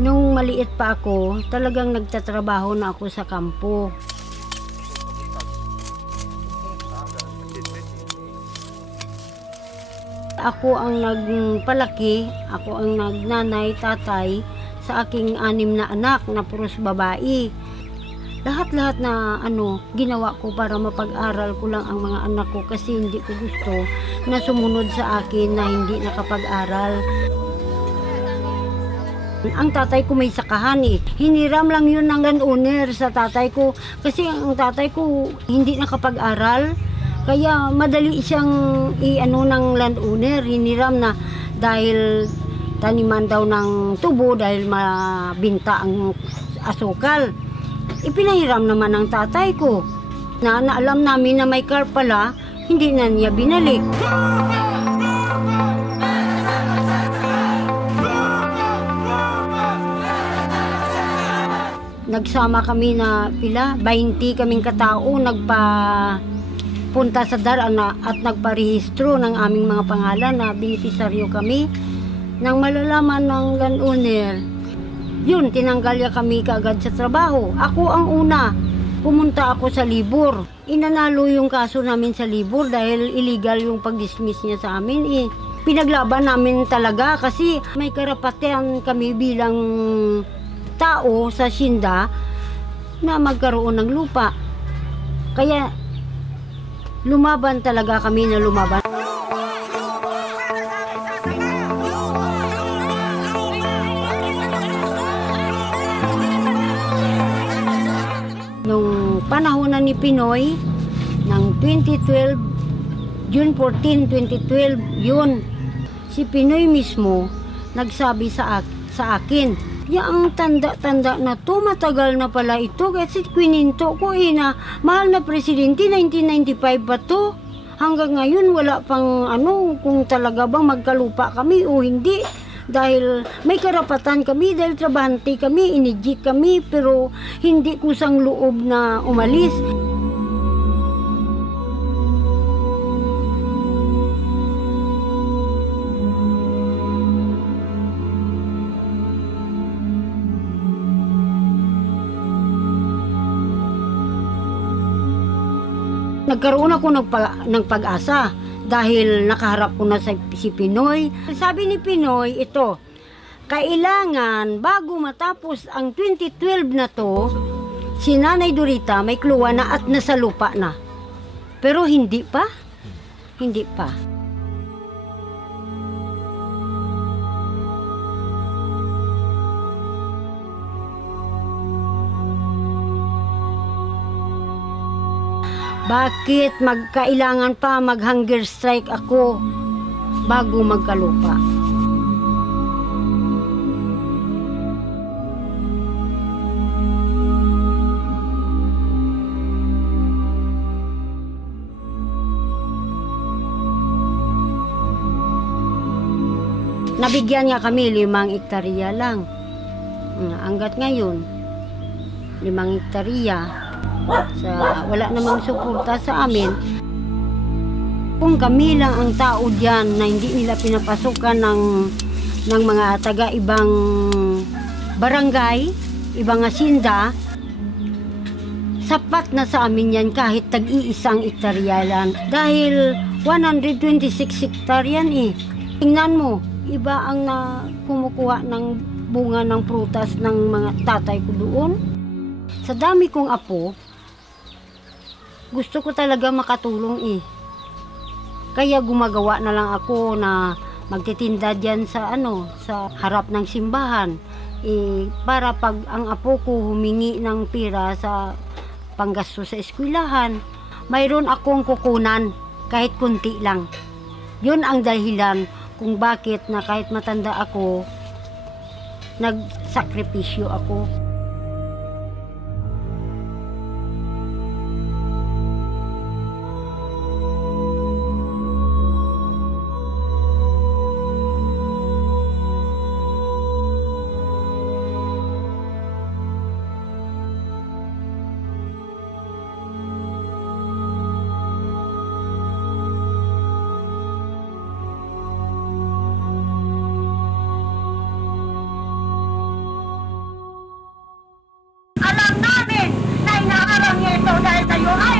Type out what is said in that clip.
Nung maliit pa ako, talagang nagtatrabaho na ako sa kampo. Ako ang nagpalaki, ako ang nagnanay, tatay sa aking 6 na anak na puros babae. Lahat-lahat na ginawa ko para mapag-aral ko lang ang mga anak ko kasi hindi ko gusto na sumunod sa akin na hindi nakapag-aral. Ang tatay ko may sakahan eh. Hiniram lang yun ng landowner sa tatay ko. Kasi ang tatay ko hindi nakapag-aral. Kaya madali siyang ng landowner. Hiniram na dahil taniman daw ng tubo dahil mabinta ang asukal. Ipinahiram naman ng tatay ko. Na alam namin na may car pala, hindi na niya binalik. Nagsama kami na 20 kaming katao, nagpapunta sa DAR at nagparehistro ng aming mga pangalan na benepisaryo kami. Nang malalaman ng landowner, yun, tinanggal niya kami kaagad sa trabaho. Ako ang una, pumunta ako sa libur. Inanalo yung kaso namin sa libur dahil illegal yung pag-dismiss niya sa amin eh. Pinaglaban namin talaga kasi may karapatan kami bilang tao sa Sinda na magkaroon ng lupa. Kaya lumaban talaga kami na lumaban. Nung panahon na ni Pinoy ng 2012, June 14, 2012, yun, si Pinoy mismo nagsabi sa akin, ang tanda-tanda na to, matagal na pala ito kasi kwininto ko na mahal na presidente, 1995 pa to. Hanggang ngayon wala pang kung talaga bang magkalupa kami o hindi. Dahil may karapatan kami, dahil trabahante kami, inijik kami, pero hindi kusang loob na umalis. Nagkaroon ako ng pag-asa dahil nakaharap ko na si Pinoy. Sabi ni Pinoy, ito, kailangan bago matapos ang 2012 na to, si Nanay Dorita may kluwa na at nasa lupa na. Pero hindi pa. Hindi pa. Bakit magkailangan pa mag-hunger strike ako bago magkalupa? Nabigyan niya kami 5 hektarya lang. Hanggat ngayon, 5 hektarya. Wala namang suporta sa amin. Kung kami lang ang tao diyan na hindi nila pinapasukan ng mga taga-ibang barangay, ibang asinda, sapat na sa amin yan kahit tag-iisang hektarya lang. Dahil 126 hektaryan eh. Tingnan mo, iba ang kumukuha ng bunga ng prutas ng mga tatay ko doon. Sa dami kong apo, gusto ko talaga makatulong eh. Kaya gumagawa na lang ako na magtitinda diyan sa sa harap ng simbahan. Para pag ang apo ko humingi ng pira sa panggasto sa eskwelahan, mayroon akong kukunan kahit kunti lang. Yun ang dahilan kung bakit na kahit matanda ako, nagsakripisyo ako. Alam namin na inaarang niya ito dahil tayo ay